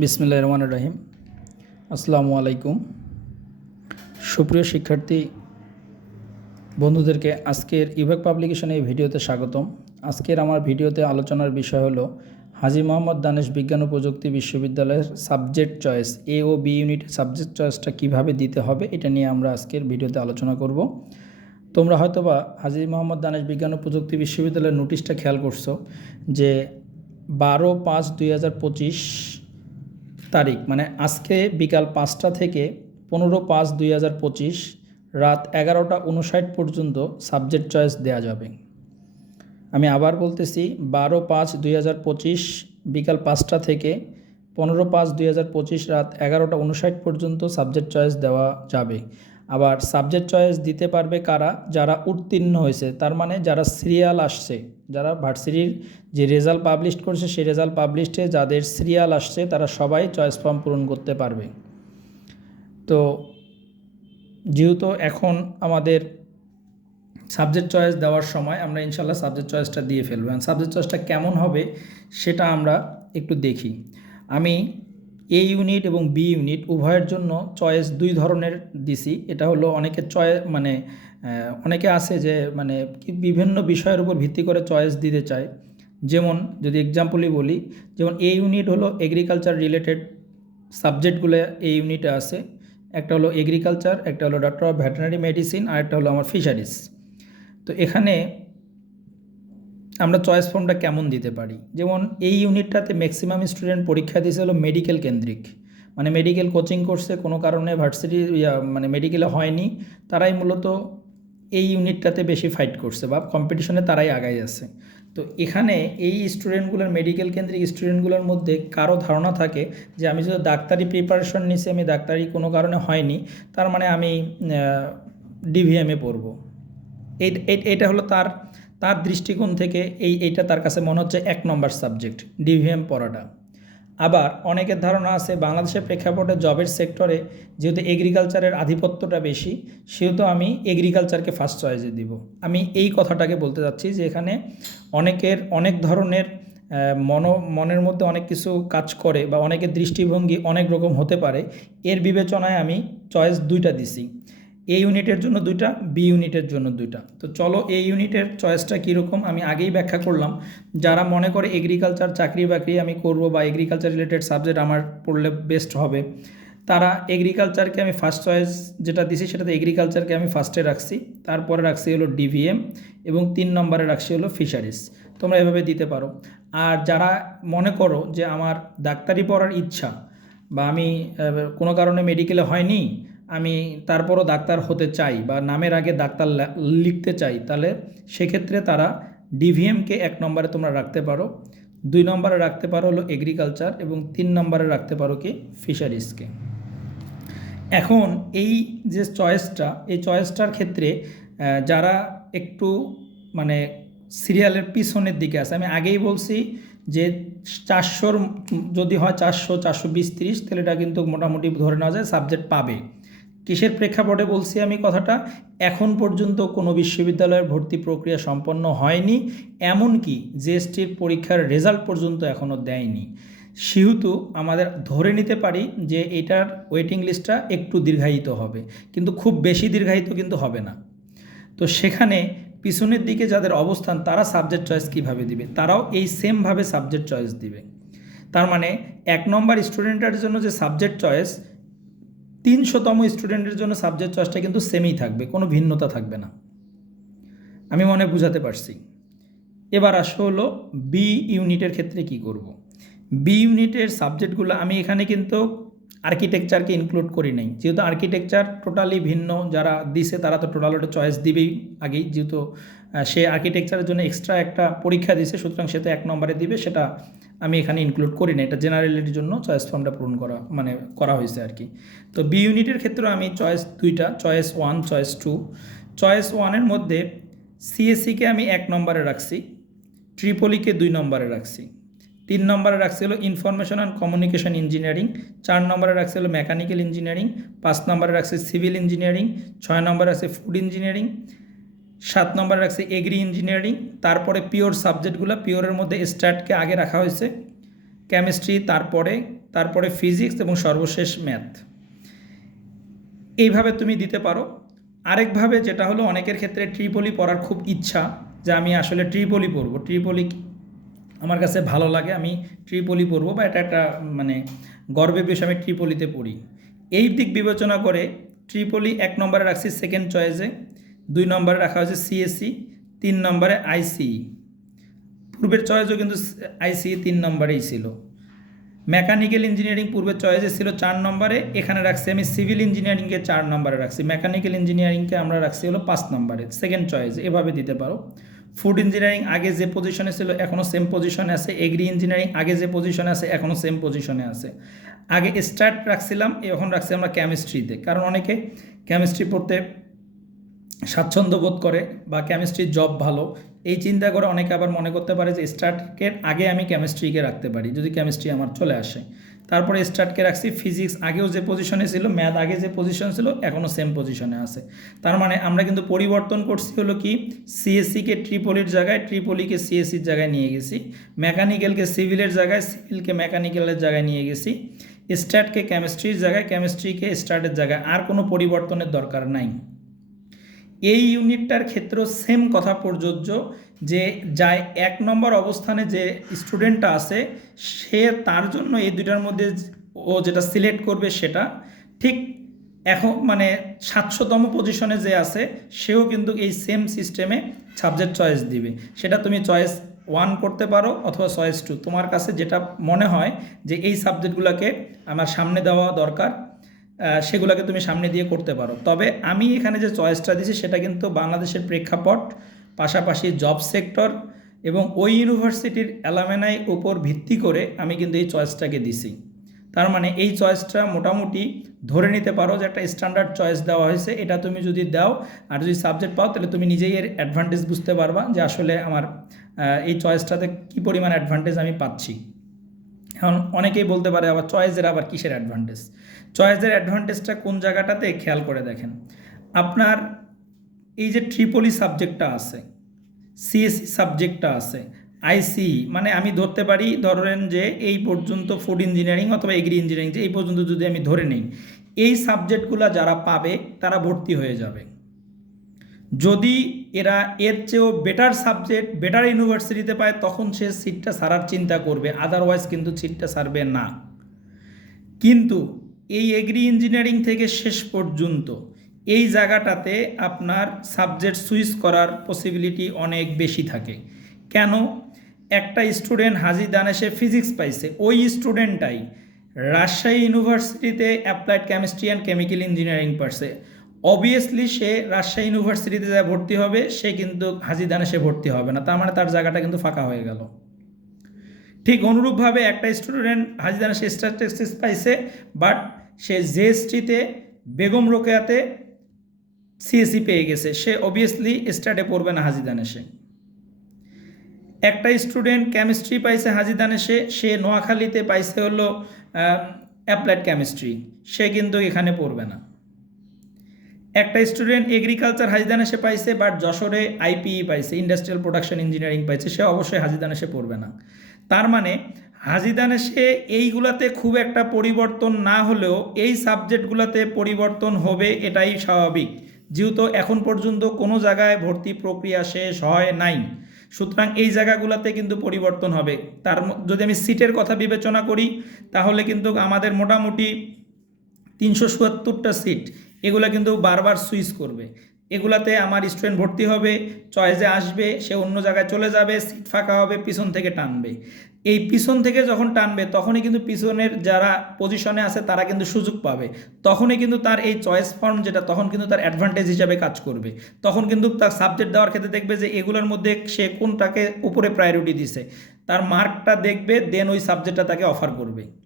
বিসমিল্লাহ রহমান রাহিম। আসসালামু আলাইকুম। সুপ্রিয় শিক্ষার্থী, বন্ধুদেরকে আজকের ইভেক পাবলিকেশনে এই ভিডিওতে স্বাগতম। আজকের আমার ভিডিওতে আলোচনার বিষয় হলো হাজি মোহাম্মদ দানেশ বিজ্ঞান ও প্রযুক্তি বিশ্ববিদ্যালয়ের সাবজেক্ট চয়েস এ ও বি ইউনিট সাবজেক্ট চয়েসটা কীভাবে দিতে হবে এটা নিয়ে আমরা আজকের ভিডিওতে আলোচনা করব। তোমরা হয়তোবা হাজি মোহাম্মদ দানেশ বিজ্ঞান ও প্রযুক্তি বিশ্ববিদ্যালয়ের নোটিশটা খেয়াল করছ যে বারো পাঁচ দুই হাজার পঁচিশ তারিখ মানে আজকে বিকাল পাঁচটা থেকে পনেরো পাঁচ দুই হাজার পঁচিশ রাত এগারোটা উনষাট পর্যন্ত সাবজেক্ট চয়েস দেওয়া যাবে। আমি আবার বলতেছি, বারো পাঁচ দুই হাজার পঁচিশ বিকাল পাঁচটা থেকে পনেরো পাঁচ দুই হাজার পঁচিশ রাত এগারোটা উনষাট পর্যন্ত সাবজেক্ট চয়েস দেওয়া যাবে। আবার সাবজেক্ট চয়েস দিতে পারবে কারা? যারা উত্তীর্ণ হয়েছে, তার মানে যারা সিরিয়াল আসছে যারা ভার্সিটির যে রেজাল্ট পাবলিশ করছে, সেই রেজাল্ট পাবলিশে যাদের সিরিয়াল আসছে, তারা সবাই চয়েস ফর্ম পূরণ করতে পারবে। তো যেহেতু এখন আমাদের সাবজেক্ট চয়েস দেওয়ার সময়, আমরা ইনশাল্লাহ সাবজেক্ট চয়েসটা দিয়ে ফেলব। সাবজেক্ট চয়েসটা কেমন হবে, সেটা আমরা একটু দেখি। আমি এ ইউনিট এবং বি ইউনিট উভয়ের জন্য চয়েস দুই ধরনের দিছি। এটা হলো অনেকে চয়েস মানে অনেকে আছে যে মানে বিভিন্ন বিষয়ের উপর ভিত্তি করে চয়েস দিতে চায়। যেমন যদি এক্সাম্পলই বলি, যেমন এই ইউনিট হলো এগ্রিকালচার রিলেটেড সাবজেক্টগুলো এই ইউনিটে আছে। একটা হলো এগ্রিকালচার একটা হলো ডক্টর অফ ভেটেনারি মেডিসিন আর একটা হলো আমার ফিশারিজ তো এখানে আমরা চয়েস ফর্মটা কেমন দিতে পারি? যেমন এই ইউনিটটাতে ম্যাক্সিমাম স্টুডেন্ট পরীক্ষা দিয়েছে হলো মেডিকেল কেন্দ্রিক। মানে মেডিকেল কোচিং করছে, কোনো কারণে ভার্সিটি মানে মেডিকেলে হয়নি। তারাই মূলত এই ইউনিটটাতে বেশি ফাইট করছে বা কম্পিটিশনে তারাই আগাই আছে তো এখানে এই স্টুডেন্টগুলোর মেডিকেল কেন্দ্রিক স্টুডেন্টগুলোর মধ্যে কারও ধারণা থাকে যে আমি যদি ডাক্তারি প্রিপারেশন নিছি, আমি ডাক্তারি কোনো কারণে হয়নি, তার মানে আমি ডিভিএমে পড়ব। এটা হলো তার তার দৃষ্টিকোণ থেকে এই এইটা তার কাছে মনে হচ্ছে এক নম্বর সাবজেক্ট ডিভিএম পড়াটা। আবার অনেকের ধারণা আছে বাংলাদেশের প্রেক্ষাপটে জবের সেক্টরে যেহেতু এগ্রিকালচারের আধিপত্যটা বেশি, সেহেতু আমি এগ্রিকালচারকে ফার্স্ট চয়েসে দিব। আমি এই কথাটাকে বলতে চাচ্ছি যে এখানে অনেকের অনেক ধরনের মন, মনের মধ্যে অনেক কিছু কাজ করে বা অনেকের দৃষ্টিভঙ্গি অনেক রকম হতে পারে। এর বিবেচনায় আমি চয়েস দুইটা দিছি। এ ইউনিটের জন্য দুইটা বি ইউনিটের জন্য দুইটা। তো চলো এই ইউনিটের চয়েসটা কীরকম? আমি আগেই ব্যাখ্যা করলাম। যারা মনে করে এগ্রিকালচার চাকরি বাকরি আমি করব বা এগ্রিকালচার রিলেটেড সাবজেক্ট আমার পড়লে বেস্ট হবে, তারা এগ্রিকালচারকে আমি ফার্স্ট চয়েস যেটা দিছি সেটাতে এগ্রিকালচারকে আমি ফার্স্টে রাখছি। তারপরে রাখছি হলো ডিভিএম এবং তিন নম্বরে রাখছি হলো ফিশারিজ তোমরা এভাবে দিতে পারো। আর যারা মনে করো যে আমার ডাক্তারি পড়ার ইচ্ছা বা আমি কোনো কারণে মেডিকেলে হয়নি আমি তারপরও ডাক্তার হতে চাই বা নামের আগে ডাক্তার লিখতে চাই, তাহলে সেক্ষেত্রে তারা ডিভিএমকে এক নম্বরে তোমরা রাখতে পারো। দুই নম্বরে রাখতে পারো হলো এগ্রিকালচার এবং তিন নম্বরে রাখতে পারো কি ফিশারিজকে এখন এই যে চয়েসটা এই চয়েসটার ক্ষেত্রে যারা একটু মানে সিরিয়ালের পিছনের দিকে আছে, আমি আগেই বলছি যে চারশোর, যদি হয় চারশো চারশো বিশ তিরিশ, তাহলে এটা কিন্তু মোটামুটি ধরে নেওয়া যায় সাবজেক্ট পাবে। কিসের প্রেক্ষাপটে বলছি আমি কথাটা? এখন পর্যন্ত কোনো বিশ্ববিদ্যালয়ের ভর্তি প্রক্রিয়া সম্পন্ন হয়নি, এমনকি জিএসটির পরীক্ষার রেজাল্ট পর্যন্ত এখনও দেয়নি। সেহেতু আমাদের ধরে নিতে পারি যে এটার ওয়েটিং লিস্টটা একটু দীর্ঘায়িত হবে, কিন্তু খুব বেশি দীর্ঘায়িত কিন্তু হবে না। তো সেখানে পিছনের দিকে যাদের অবস্থান, তারা সাবজেক্ট চয়েস কীভাবে দিবে? তারাও এই সেমভাবে সাবজেক্ট চয়েস দিবে। তার মানে এক নম্বর স্টুডেন্টের জন্য যে সাবজেক্ট চয়েস তিনশোতম স্টুডেন্টের জন্য সাবজেক্ট চয়েসটা কিন্তু সেমই থাকবে, কোনো ভিন্নতা থাকবে না। আমি মনে বুঝাতে পারছি। এবার আসো হলো বি ইউনিটের ক্ষেত্রে কি করব। বি ইউনিটের সাবজেক্টগুলো আমি এখানে কিন্তু আর্কিটেকচারকে ইনক্লুড করি নাই। যেহেতু আর্কিটেকচার টোটালি ভিন্ন, যারা দিছে তারা তো টোটাল ওটা চয়েস দিবেই আগেই। যেহেতু সে আর্কিটেকচারের জন্য এক্সট্রা একটা পরীক্ষা দিছে, সুতরাং সে তো এক নম্বরে দিবে, সেটা আমি এখানে ইনক্লুড করি না, এটা জেনারেলের জন্য চয়েস ফর্মটা পূরণ করা মানে করা হয়েছে আর কি। তো বি ইউনিটের ক্ষেত্রে আমি চয়েস দুইটা choice one choice two choice ওয়ানের মধ্যে সিএসসিকে আমি এক নম্বরে রাখছি ট্রিপলিকে দুই নম্বরে রাখছি। তিন নম্বরে রাখছি হলো ইনফরমেশন অ্যান্ড কমিউনিকেশন ইঞ্জিনিয়ারিং চার নম্বরে রাখছি হলো মেকানিক্যাল ইঞ্জিনিয়ারিং পাঁচ নম্বরে রাখছে সিভিল ইঞ্জিনিয়ারিং ছয় নম্বরে আছে ফুড ইঞ্জিনিয়ারিং সাত নম্বরে রাখছি এগ্রি ইঞ্জিনিয়ারিং তারপরে পিওর সাবজেক্টগুলো পিওরের মধ্যে স্ট্যাটকে আগে রাখা হয়েছে কেমিস্ট্রি তারপরে তারপরে ফিজিক্স এবং সর্বশেষ ম্যাথ এইভাবে তুমি দিতে পারো। আরেকভাবে যেটা হলো, অনেকের ক্ষেত্রে ট্রিপলি পড়ার খুব ইচ্ছা যে আমি আসলে ট্রিপলি পড়ব। ট্রিপলি আমার কাছে ভালো লাগে, আমি ট্রিপলি পড়ব বা এটা একটা মানে গর্বের বিষয় আমি ট্রিপলিতে পড়ি। এই দিক বিবেচনা করে ট্রিপলি এক নম্বরে রাখছি সেকেন্ড চয়েসে দুই নম্বরে রাখা হয়েছে সিএসসি তিন নম্বরে আইসিই পূর্বের চয়েসও কিন্তু আইসিই তিন নম্বরেই ছিল। মেকানিক্যাল ইঞ্জিনিয়ারিং পূর্বের চয়েসে ছিল চার নম্বরে, এখানে রাখছি আমি সিভিল ইঞ্জিনিয়ারিংকে চার নম্বরে রাখছি। মেকানিক্যাল ইঞ্জিনিয়ারিংকে আমরা রাখছি হলো পাঁচ নম্বরে সেকেন্ড চয়েস এভাবে দিতে পারো। ফুড ইঞ্জিনিয়ারিং আগে যে পজিশনে ছিল, এখনও সেম পজিশনে আছে। এগ্রি ইঞ্জিনিয়ারিং আগে যে পজিশনে আছে, এখনও সেম পজিশনে আছে। আগে স্টার্ট রাখছিলাম, এখন রাখছি আমরা কেমিস্ট্রিতে কারণ অনেকে কেমিস্ট্রি পড়তে স্বাচ্ছন্দ্য বোধ করে বা কেমিস্ট্রির জব ভালো, এই চিন্তা করে অনেকে আবার মনে করতে পারে যে স্টার্টকের আগে আমি কেমিস্ট্রিকে রাখতে পারি, যদি কেমিস্ট্রি আমার চলে আসে। তারপরে স্টার্টকে রাখছি ফিজিক্স আগেও যে পজিশনে ছিল ম্যাথ আগে যে পজিশন ছিল, এখনও সেম পজিশনে আছে। তার মানে আমরা কিন্তু পরিবর্তন করছি হলো কি সিএসসিকে ট্রিপলির জায়গায় ট্রিপলিকে সিএসসির জায়গায় নিয়ে গেছি মেকানিক্যালকে সিভিলের জায়গায় সিভিলকে মেকানিক্যালের জায়গায় নিয়ে গেছি স্টার্টকে কেমিস্ট্রির জায়গায় কেমিস্ট্রিকে স্টার্টের জায়গায়, আর কোনো পরিবর্তনের দরকার নাই। এই ইউনিটটার ক্ষেত্রেও সেম কথা প্রযোজ্য যে যায় এক নম্বর অবস্থানে যে স্টুডেন্টটা আছে, সে তার জন্য এই দুইটার মধ্যে ও যেটা সিলেক্ট করবে সেটা, ঠিক এখন মানে সাতশোতম পজিশনে যে আছে, সেও কিন্তু এই সেম সিস্টেমে সাবজেক্ট চয়েস দিবে। সেটা তুমি চয়েস ওয়ান করতে পারো অথবা চয়েস টু তোমার কাছে যেটা মনে হয় যে এই সাবজেক্টগুলোকে আমার সামনে দেওয়া দরকার সেগুলোকে তুমি সামনে দিয়ে করতে পারো। তবে আমি এখানে যে চয়েসটা দিছি সেটা কিন্তু বাংলাদেশের প্রেক্ষাপট, পাশাপাশি জব সেক্টর এবং ওই ইউনিভার্সিটির অ্যালামেনাই উপর ভিত্তি করে আমি কিন্তু এই চয়েসটাকে দিছি। তার মানে এই চয়েসটা মোটামুটি ধরে নিতে পারো যে একটা স্ট্যান্ডার্ড চয়েস দেওয়া হয়েছে, এটা তুমি যদি দাও আর যদি সাবজেক্ট পাও, তাহলে তুমি নিজেই এর অ্যাডভান্টেজ বুঝতে পারবা যে আসলে আমার এই চয়েসটাতে কী পরিমাণ অ্যাডভান্টেজ আমি পাচ্ছি। এখন অনেকেই বলতে পারে আবার চয়েসের আবার কিসের অ্যাডভান্টেজ চয়েসের অ্যাডভান্টেজটা কোন জায়গাটাতে? খেয়াল করে দেখেন। আপনার এই যে ট্রিপলি সাবজেক্টটা আছে সিএসসি সাবজেক্টটা আছে আইসি মানে আমি ধরতে পারি, ধরেন যে এই পর্যন্ত ফুড ইঞ্জিনিয়ারিং অথবা এগ্রি ইঞ্জিনিয়ারিং যে এই পর্যন্ত যদি আমি ধরে নিই, এই সাবজেক্টগুলো যারা পাবে, তারা ভর্তি হয়ে যাবে। যদি এরা এর চেয়েও বেটার সাবজেক্ট বেটার ইউনিভার্সিটিতে পায়, তখন সে সিটটা সারার চিন্তা করবে আদারওয়াইজ কিন্তু সিটটা সারবে না। কিন্তু এই এগ্রি ইঞ্জিনিয়ারিং থেকে শেষ পর্যন্ত এই জায়গাটাতে আপনার সাবজেক্ট সুইচ করার পসিবিলিটি অনেক বেশি থাকে। কেন? একটা স্টুডেন্ট হাজি দানেশে ফিজিক্স পাইছে, ওই স্টুডেন্টটাই রাজশাহী ইউনিভার্সিটিতে applied chemistry and chemical engineering পারছে। অবভিয়াসলি সে রাজশাহী ইউনিভার্সিটিতে যা ভর্তি হবে, সে কিন্তু হাজি দানেশে ভর্তি হবে না। তার মানে তার জায়গাটা কিন্তু ফাঁকা হয়ে গেল। ঠিক অনুরূপভাবে একটা স্টুডেন্ট হাজিদানা সে স্ট্যাটিস্টিক্স পাইছে বাট সে জেএসটিতে বেগম রোকেয়াতে সিএসসি পেয়ে গেছে। সে অবভিয়াসলি স্টার্টে পড়বে না হাজিদানে সে। একটা স্টুডেন্ট কেমিস্ট্রি পাইছে হাজিদানেশে সে নোয়াখালীতে পাইছে হলো অ্যাপ্লাইড কেমিস্ট্রি সে কিন্তু এখানে পড়বে না। একটা স্টুডেন্ট এগ্রিকালচার হাজিদানেশে পাইছে বাট যশোরে আইপিই পাইছে ইন্ডাস্ট্রিয়াল প্রোডাকশন ইঞ্জিনিয়ারিং পাইছে, সে অবশ্যই হাজিদানেশে পড়বে না। তার মানে হাজিদানেশে এইগুলাতে খুব একটা পরিবর্তন না হলেও এই সাবজেক্টগুলোতে পরিবর্তন হবে এটাই স্বাভাবিক। যেহেতু এখন পর্যন্ত কোনো জায়গায় ভর্তি প্রক্রিয়া শেষ হয় নাই। সুতরাং এই জায়গাগুলোতে কিন্তু পরিবর্তন হবে। তার যদি আমি সিটের কথা বিবেচনা করি, তাহলে কিন্তু আমাদের মোটামুটি তিনশো চুয়াত্তরটা সিট এগুলো কিন্তু বারবার সুইচ করবে। এগুলাতে আমার স্টুডেন্ট ভর্তি হবে, চয়েসে আসবে, সে অন্য জায়গায় চলে যাবে, সিট ফাঁকা হবে, পিছন থেকে টানবে। এই পিছন থেকে যখন টানবে, তখনই কিন্তু পিছনের যারা পজিশনে আছে, তারা কিন্তু সুযোগ পাবে। তখনই কিন্তু তার এই চয়েস ফর্ম যেটা, তখন কিন্তু তার অ্যাডভান্টেজ হিসাবে কাজ করবে। তখন কিন্তু তার সাবজেক্ট দেওয়ার ক্ষেত্রে দেখবে যে, এগুলোর মধ্যে সে কোনটাকে উপরে প্রায়োরিটি দিছে। তার মার্কটা দেখবে দেন ওই সাবজেক্টটা তাকে অফার করবে।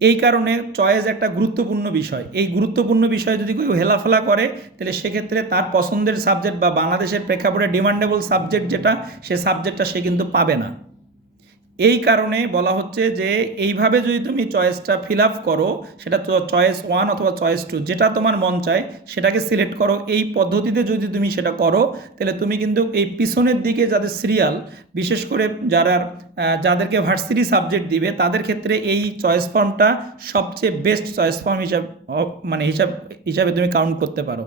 এই কারণে চয়েস একটা গুরুত্বপূর্ণ বিষয়। এই গুরুত্বপূর্ণ বিষয় যদি কেউ হেলাফেলা করে, তাহলে সেক্ষেত্রে তার পছন্দের সাবজেক্ট বা বাংলাদেশের প্রেক্ষাপটে ডিমান্ডেবল সাবজেক্ট যেটা, সে সাবজেক্টটা সে কিন্তু পাবে না। এই কারণে বলা হচ্ছে যে এইভাবে যদি তুমি চয়েসটা ফিল আপ করো, সেটা চয়েস ওয়ান অথবা চয়েস টু যেটা তোমার মন চায়, সেটাকে সিলেক্ট করো। এই পদ্ধতিতে যদি তুমি সেটা করো, তাহলে তুমি কিন্তু এই পিছনের দিকে যাদের সিরিয়াল বিশেষ করে যারা যাদেরকে ভার্সিটি সাবজেক্ট দিবে, তাদের ক্ষেত্রে এই চয়েস ফর্মটা সবচেয়ে বেস্ট চয়েস ফর্ম হিসাব মানে হিসাব, হিসাবে তুমি কাউন্ট করতে পারো।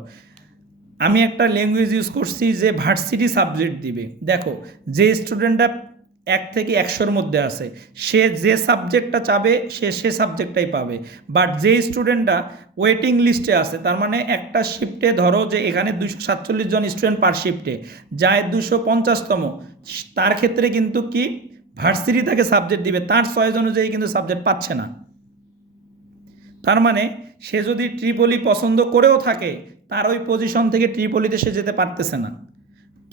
আমি একটা ল্যাঙ্গুয়েজ ইউজ করছি যে ভার্সিটি সাবজেক্ট দিবে। দেখো, যে স্টুডেন্টটা এক থেকে একশোর মধ্যে আছে। সে যে সাবজেক্টটা চাবে, সে সে সাবজেক্টটাই পাবে। বাট যে স্টুডেন্টটা ওয়েটিং লিস্টে আছে, তার মানে একটা শিফটে ধরো যে এখানে দুশো সাতচল্লিশ জন স্টুডেন্ট পার শিফটে যায় দুশো পঞ্চাশতম, তার ক্ষেত্রে কিন্তু কি? ভার্সিটি তাকে সাবজেক্ট দিবে, তার চয়েস অনুযায়ী কিন্তু সাবজেক্ট পাচ্ছে না। তার মানে সে যদি ট্রিপলি পছন্দ করেও থাকে, তার ওই পজিশন থেকে ট্রিপলিতে সে যেতে পারতেছে না।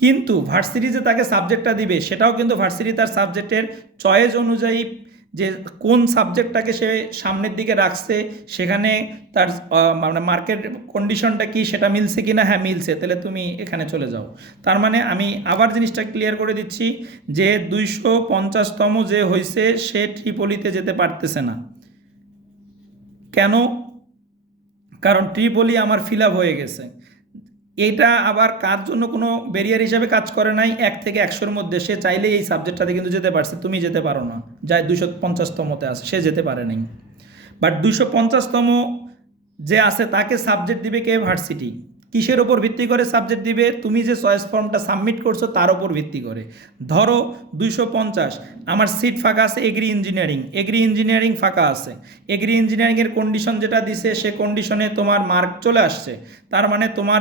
কিন্তু ভার্সিটি যে তাকে সাবজেক্টটা দিবে, সেটাও কিন্তু ভার্সিটি তার সাবজেক্টের চয়েস অনুযায়ী যে কোন সাবজেক্টটাকে সে সামনের দিকে রাখছে, সেখানে তার মানে মার্কেট কন্ডিশনটা কি, সেটা মিলছে কি না হ্যাঁ মিলছে। তাহলে তুমি এখানে চলে যাও। তার মানে আমি আবার জিনিসটা ক্লিয়ার করে দিচ্ছি যে দুইশো পঞ্চাশতম যে হয়েছে সে ট্রিপলিতে যেতে পারতেছে না। কেন? কারণ ট্রিপলি আমার ফিল হয়ে গেছে। এইটা আবার কার জন্য কোনো ব্যারিয়ার হিসাবে কাজ করে নাই? এক থেকে একশোর মধ্যে। সে চাইলে এই সাবজেক্টটাতে কিন্তু যেতে পারছে। তুমি যেতে পারো না। যাই দুশো পঞ্চাশতমতে আছে। সে যেতে পারে নাই। বাট দুশো পঞ্চাশতম যে আছে, তাকে সাবজেক্ট দিবে কে? ভার্সিটি কিসের ওপর ভিত্তি করে সাবজেক্ট দিবে? তুমি যে চয়েস ফর্মটা সাবমিট করছ, তার ওপর ভিত্তি করে। ধরো, দুইশো পঞ্চাশ। আমার সিট ফাঁকা আছে এগ্রি ইঞ্জিনিয়ারিং এগ্রি ইঞ্জিনিয়ারিং ফাঁকা আছে। এগ্রি ইঞ্জিনিয়ারিংয়ের কন্ডিশন যেটা দিছে, সে কন্ডিশনে তোমার মার্ক চলে আসছে। তার মানে তোমার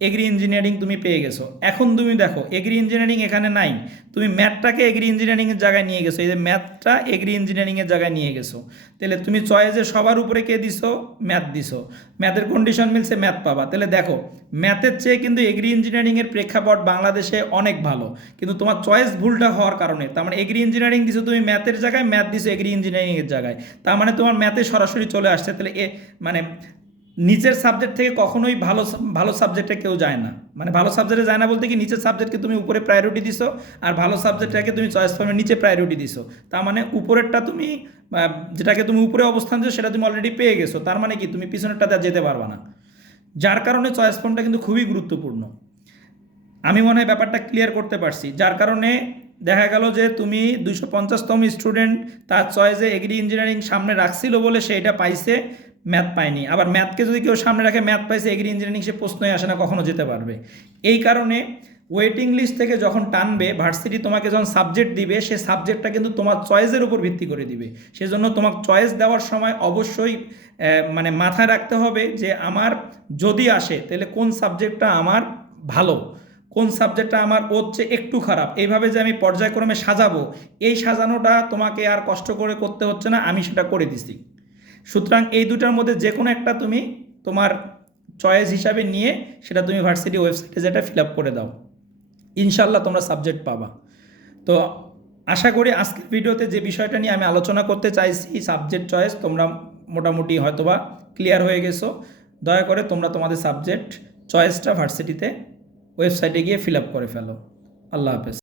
এগ্রি ইঞ্জিনিয়ারিং তুমি পেয়ে গেছো। এখন তুমি দেখো এগ্রি ইঞ্জিনিয়ারিং এখানে নাই। তুমি ম্যাথটাকে এগ্রি ইঞ্জিনিয়ারিংয়ের জায়গায় নিয়ে গেছো। এই যে ম্যাথটা এগ্রি ইঞ্জিনিয়ারিংয়ের জায়গায় নিয়ে গেছো। তাহলে তুমি চয়েসে সবার উপরে কে দিছো? ম্যাথ দিছো। ম্যাথের কন্ডিশন মিলছে ম্যাথ পাবা। তাহলে দেখো ম্যাথের চেয়ে কিন্তু এগ্রি ইঞ্জিনিয়ারিংয়ের প্রেক্ষাপট বাংলাদেশে অনেক ভালো। কিন্তু তোমার চয়েস ভুলটা হওয়ার কারণে, তার মানে এগ্রি ইঞ্জিনিয়ারিং দিছো তুমি ম্যাথের জায়গায় ম্যাথ দিছো এগ্রি ইঞ্জিনিয়ারিংয়ের জায়গায়। তার মানে তোমার ম্যাথে সরাসরি চলে আসছে। তাহলে এ মানে নিচের সাবজেক্ট থেকে কখনোই ভালো ভালো সাবজেক্টে কেউ যায় না। মানে ভালো সাবজেক্টে যায় না বলতে কি নিচের সাবজেক্টকে তুমি উপরে প্রায়োরিটি দিছো, আর ভালো সাবজেক্টটাকে তুমি চয়েস ফর্মের নিচে প্রায়োরিটি দিছো। তার মানে উপরেরটা তুমি যেটাকে তুমি উপরে অবস্থান দিছো, সেটা তুমি অলরেডি পেয়ে গেছো। তার মানে কি, তুমি পিছনেরটাতে আর যেতে পারবা না। যার কারণে চয়েস ফর্মটা কিন্তু খুবই গুরুত্বপূর্ণ। আমি মনে হয় ব্যাপারটা ক্লিয়ার করতে পারছি। যার কারণে দেখা গেল যে তুমি দুশো পঞ্চাশতম স্টুডেন্ট তার চয়েসে এগ্রি ইঞ্জিনিয়ারিং সামনে রাখছিল বলে সে এটা পাইছে। ম্যাথ পায়নি। আবার ম্যাথকে যদি কেউ সামনে রাখে, ম্যাথ পাইছে এগ্রি ইঞ্জিনিয়ারিং সে প্রশ্নই আসে না, কখনো যেতে পারবে। এই কারণে ওয়েটিং লিস্ট থেকে যখন টানবে ভার্সিটি তোমাকে যখন সাবজেক্ট দিবে, সে সাবজেক্টটা কিন্তু তোমার চয়েসের উপর ভিত্তি করে দিবে। সেজন্য তোমাকে চয়েস দেওয়ার সময় অবশ্যই মানে মাথায় রাখতে হবে যে আমার যদি আসে, তাহলে কোন সাবজেক্টটা আমার ভালো, কোন সাবজেক্টটা আমার হচ্ছে একটু খারাপ। এইভাবে যে আমি পর্যায়ক্রমে সাজাবো, এই সাজানোটা তোমাকে আর কষ্ট করে করতে হচ্ছে না, আমি সেটা করে দিছি। সুতরাং এই দুটার মধ্যে যে কোনো একটা তুমি তোমার চয়েস হিসাবে নিয়ে সেটা তুমি ভার্সিটি ওয়েবসাইটে যেটা ফিল আপ করে দাও। ইনশাল্লাহ তোমরা সাবজেক্ট পাবা। তো আশা করি আজকের ভিডিওতে যে বিষয়টা নিয়ে আমি আলোচনা করতে চাইছি সাবজেক্ট চয়েস তোমরা মোটামুটি হয়তোবা ক্লিয়ার হয়ে গেছো। দয়া করে তোমরা তোমাদের সাবজেক্ট চয়েসটা ভার্সিটিতে ওয়েবসাইটে গিয়ে ফিল আপ করে ফেলো। আল্লাহ হাফেজ।